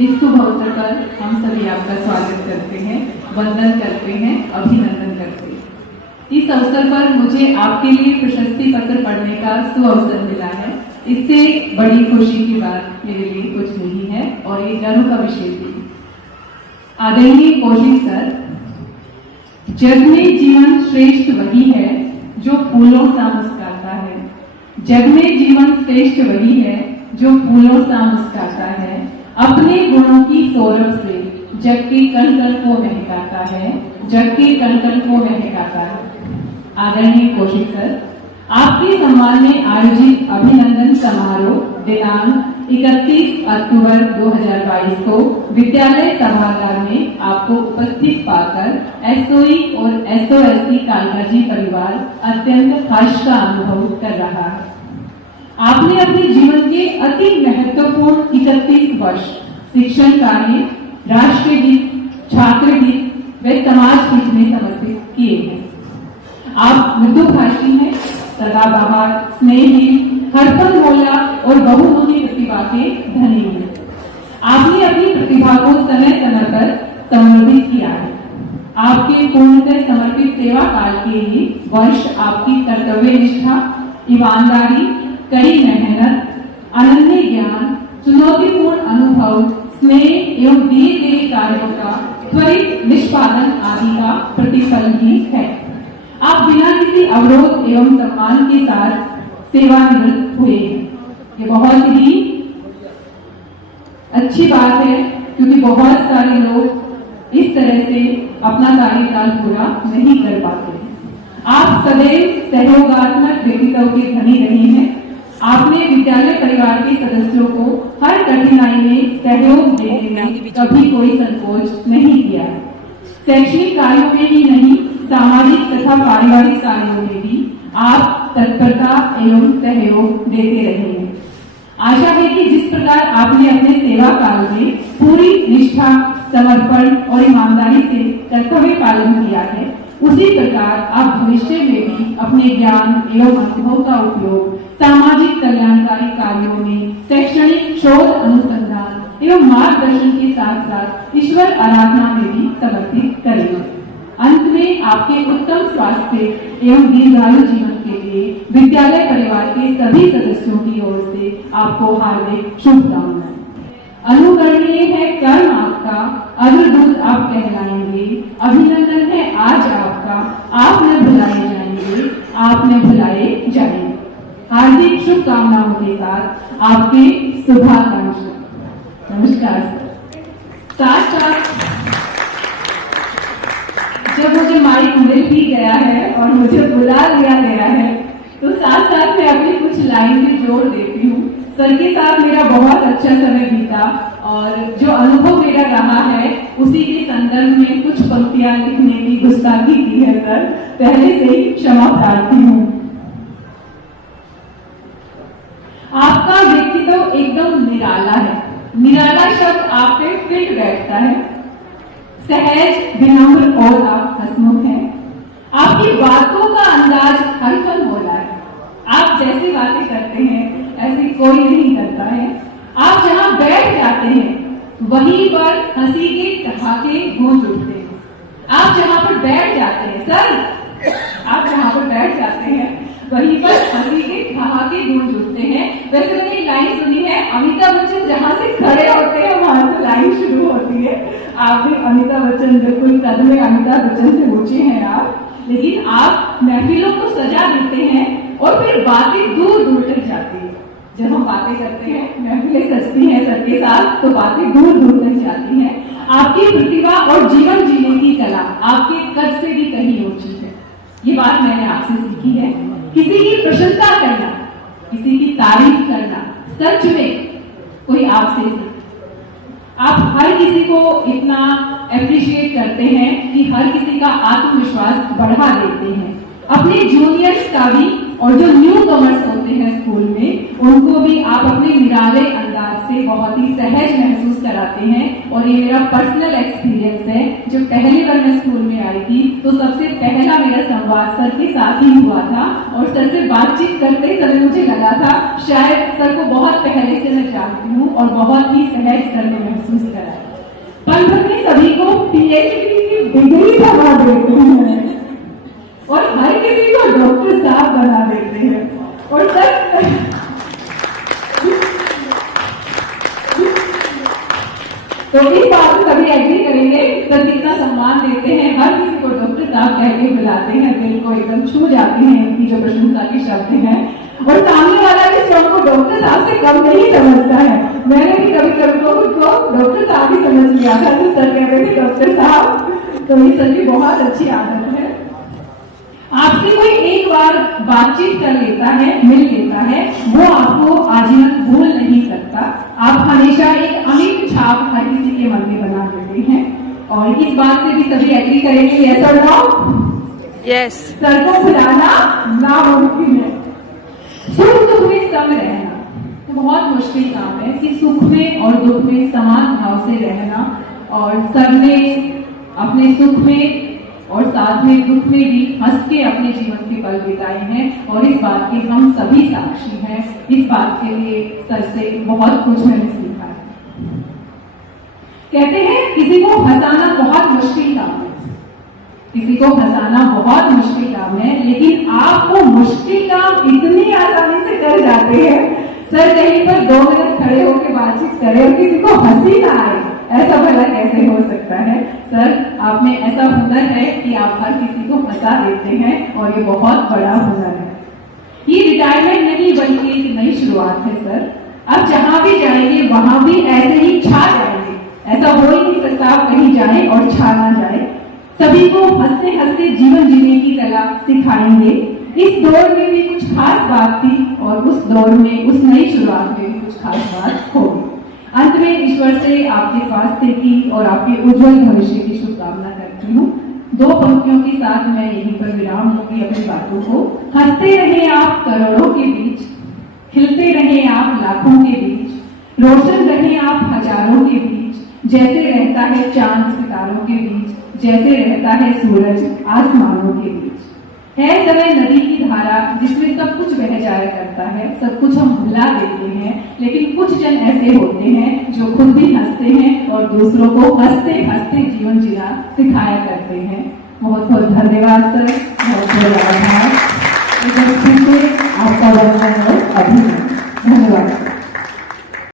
इस शुभ अवसर पर हम सभी आपका स्वागत करते हैं, वंदन करते हैं, अभिनंदन करते हैं। इस अवसर पर मुझे आपके लिए प्रशस्ति पत्र पढ़ने का सुअवसर मिला है। इससे बड़ी खुशी की बात मेरे लिए कुछ नहीं है और ये गर्व का विषय भी। आदरणीय कौशिक सर, जग में जीवन श्रेष्ठ वही है जो फूलों सा मुस्कुराता है। जग में जीवन श्रेष्ठ वही है जो फूलों सा मुस्कुराता है। अपने गुणों की सौरभ से जग के कण कण को महकाता है, जग के कण कण को महकाता है। आदरणीय कौशिक सर, आपके सम्मान में आयोजित अभिनंदन समारोह दिनांक 31 अक्टूबर 2022 को विद्यालय सभागार में आपको उपस्थित पाकर एसओई और एसओएससी कालकाजी परिवार अत्यंत हर्ष का अनुभव कर रहा है। आपने अपने जीवन के अति महत्वपूर्ण 31 वर्ष शिक्षण कार्य, राष्ट्र हित, छात्र हित व समाज हित में समर्पित किए हैं। आप मृदुभाषी हैं, सदाबहार, स्नेही, हरपल बोला और बहुमुखी प्रतिभा के धनी हैं। आपने अपनी प्रतिभा को समय समय पर संवर्धित किया है। आपके पूर्णतः समर्पित सेवा काल के लिए वर्ष आपकी कर्तव्य निष्ठा, ईमानदारी, कड़ी मेहनत, अनन्य ज्ञान, चुनौतीपूर्ण अनुभव, स्नेह एवं दिए गए कार्यों का त्वरित निष्पादन आदि का प्रतिफल ही है। आप बिना किसी अवरोध एवं सम्मान के साथ सेवानिवृत्त हुए हैं। ये बहुत ही अच्छी बात है, क्योंकि बहुत सारे लोग इस तरह से अपना कार्यकाल पूरा नहीं कर पाते हैं। आप सदैव सहयोगात्मक व्यक्तित्व के धनी रहे हैं। आपने विद्यालय परिवार के सदस्यों को हर कठिनाई में सहयोग देने में कभी कोई संकोच नहीं किया है। शैक्षणिक कार्यों में ही नहीं, सामाजिक तथा पारिवारिक कार्यों में भी आप तत्परता एवं सहयोग देते रहे हैं। आशा है कि जिस प्रकार आपने अपने सेवा काल में पूरी निष्ठा, समर्पण और ईमानदारी से कर्तव्य पालन किया है, उसी प्रकार आप भविष्य में भी अपने ज्ञान एवं अनुभव का उपयोग सामाजिक कल्याणकारी कार्यों में, शैक्षणिक शोध अनुसंधान एवं मार्गदर्शन के साथ साथ ईश्वर आराधना में भी समर्पित करेंगे। अंत में आपके उत्तम स्वास्थ्य एवं दीर्घायु जीवन के लिए विद्यालय परिवार के सभी सदस्यों की ओर से आपको हार्दिक शुभकामनाएं। अनुकरणीय है कर्म आपका, अग्रदूत आप कहलाएंगे। अभिनंदन है आज आपका, आप न भुलाए जाएंगे, आप न भुलाए जाएंगे। हार्दिक शुभकामनाओं के साथ आपके शुभाकांक्षी। नमस्कार। साथ साथ जब मुझे माइक मिल भी गया है और मुझे बुला लिया गया है, तो साथ साथ मैं अपनी कुछ लाइन भी जोड़ देती हूँ। सर के साथ मेरा बहुत अच्छा समय बीता और जो अनुभव मेरा रहा है उसी के संदर्भ में कुछ पंक्तियां लिखने की गुस्ताखी की है सर, पहले से ही क्षमा प्रार्थी हूँ। आपका व्यक्तित्व एकदम निराला है। निराला शब्द आप पे फिट बैठता है। सहज, विनम्र और आप हंसमुख हैं। आपकी बातों का अंदाज हल्का बोला है। आप जैसी बातें करते हैं ऐसी कोई नहीं करता है। आप जहां बैठ जाते हैं वहीं पर हंसी के ठहाके गूंज उठते हैं। आप जहां पर बैठ जाते हैं सर, आप जहां पर बैठ जाते हैं वहीं पर हंसी के ठहाके गूंज उठते हैं। वैसे मैंने एक लाइन सुनी है, अमिताभ बच्चन जहां से खड़े होते हैं वहां से लाइन शुरू होती है। आप भी अमिताभ बच्चन, बिल्कुल कद में अमिताभ बच्चन से ऊंचे हैं आप, लेकिन आप महफिलों को सजा देते हैं और फिर बातें दूर दूर तक जाती है। जब हम बातें करते हैं, महफिलें सजती हैं सर के साथ, तो बातें दूर दूर तक जाती हैं। आपकी प्रतिभा और जीवन जीने की कला आपके कद से भी कहीं ऊंची है। ये बात मैंने आपसे सीखी है। किसी की प्रशंसा करना, किसी की तारीफ करना सच में कोई आपसे सीखे। आप हर किसी को इतना एप्रिशिएट करते हैं कि हर किसी का आत्मविश्वास बढ़ा देते हैं। अपने जूनियर्स का भी और जो न्यू कमर्स होते हैं स्कूल में, उनको भी आप अपने निराले अंदाज से बहुत ही सहज महसूस कराते हैं। और ये मेरा पर्सनल एक्सपीरियंस है। जो पहली बार मैं स्कूल में आई थी तो सबसे पहला मेरा संवाद सर के साथ ही हुआ था और सर से बातचीत करते समय मुझे लगा था शायद सर को बहुत पहले से मैं जानती हूँ और बहुत ही सहज सर ने महसूस कराया। पल भर में सभी को पीएचडी की डिग्री करवा देते हैं और हर किसी को डॉक्टर साहब बना देते हैं और सर तो इस बात से सभी एग्री करेंगे, सर कितना सम्मान देते हैं, हर किसी को डॉक्टर साहब कह के बुलाते हैं, दिल को एकदम छू जाते हैं इनकी जो प्रशंसा के शब्द हैं और सामने वाला भी स्वयं को डॉक्टर साहब से कम नहीं समझता है। मैंने भी कभी कभी को डॉक्टर साहब ही समझ लिया था तो सर कहते थे डॉक्टर साहब, तो ये सर की बहुत अच्छी आदत है। आपसे कोई एक बार बातचीत कर लेता है, मिल लेता है, वो आपको आजीवन भूल नहीं सकता। आप हमेशा एक अमिट छाप हर किसी के मन में बना देते हैं और इस बात से भी सभी एग्री करेंगे, यस और नो? यस। सर को भुलाना नामुमकिन है। सुख दुख में सम रहना तो बहुत मुश्किल काम है कि सुख में और दुख में समान भाव से रहना, और सर ने अपने सुख में और साथ में दुख में भी हंस के अपने जीवन के पल बिताए हैं और इस बात के हम सभी साक्षी हैं। इस बात के लिए सर से बहुत कुछ मैंने सीखा है। कहते हैं किसी को हंसाना बहुत मुश्किल काम है, किसी को हंसाना बहुत मुश्किल काम है, लेकिन आप वो मुश्किल काम इतनी आसानी से कर जाते हैं। सर कहीं पर 2 मिनट खड़े होकर बातचीत करें और किसी को हंसी ना आए, ऐसा भला कैसे हो सकता है? सर आप में ऐसा हुनर है कि आप हर किसी को हंसा देते हैं और ये बहुत बड़ा हुनर है। ये रिटायरमेंट नहीं बल्कि एक नई शुरुआत है सर। अब जहां भी जाएंगे वहां भी ऐसे ही छा जाएंगे, ऐसा हो ही नहीं सकता आप कहीं जाए और छा ना जाए। सभी को हंसते हंसते जीवन जीने की कला सिखाएंगे। इस दौर में भी कुछ खास बात थी और उस दौर में, उस नई शुरुआत में भी कुछ खास बात होगी। अंत में ईश्वर से आपके स्वास्थ्य की और आपके उज्जवल भविष्य की शुभकामना करती हूँ। 2 पंक्तियों के साथ मैं यहीं पर विराम दूंगी अपनी बातों को। हंसते रहे आप करोड़ों के बीच, खिलते रहे आप लाखों के बीच, रोशन रहे आप हजारों के बीच, जैसे रहता है चांद सितारों के बीच, जैसे रहता है सूरज आसमानों के बीच। है समय नदी की धारा जिसमें सब कुछ बह जाया करता है, सब कुछ हम भुला देते हैं, लेकिन कुछ जन ऐसे होते हैं जो खुद भी हंसते हैं और दूसरों को हंसते हंसते जीवन जीना सिखाया करते हैं। बहुत बहुत धन्यवाद सर, बहुत बहुत आभार। आपका वंदन और अभिनंदन। धन्यवाद।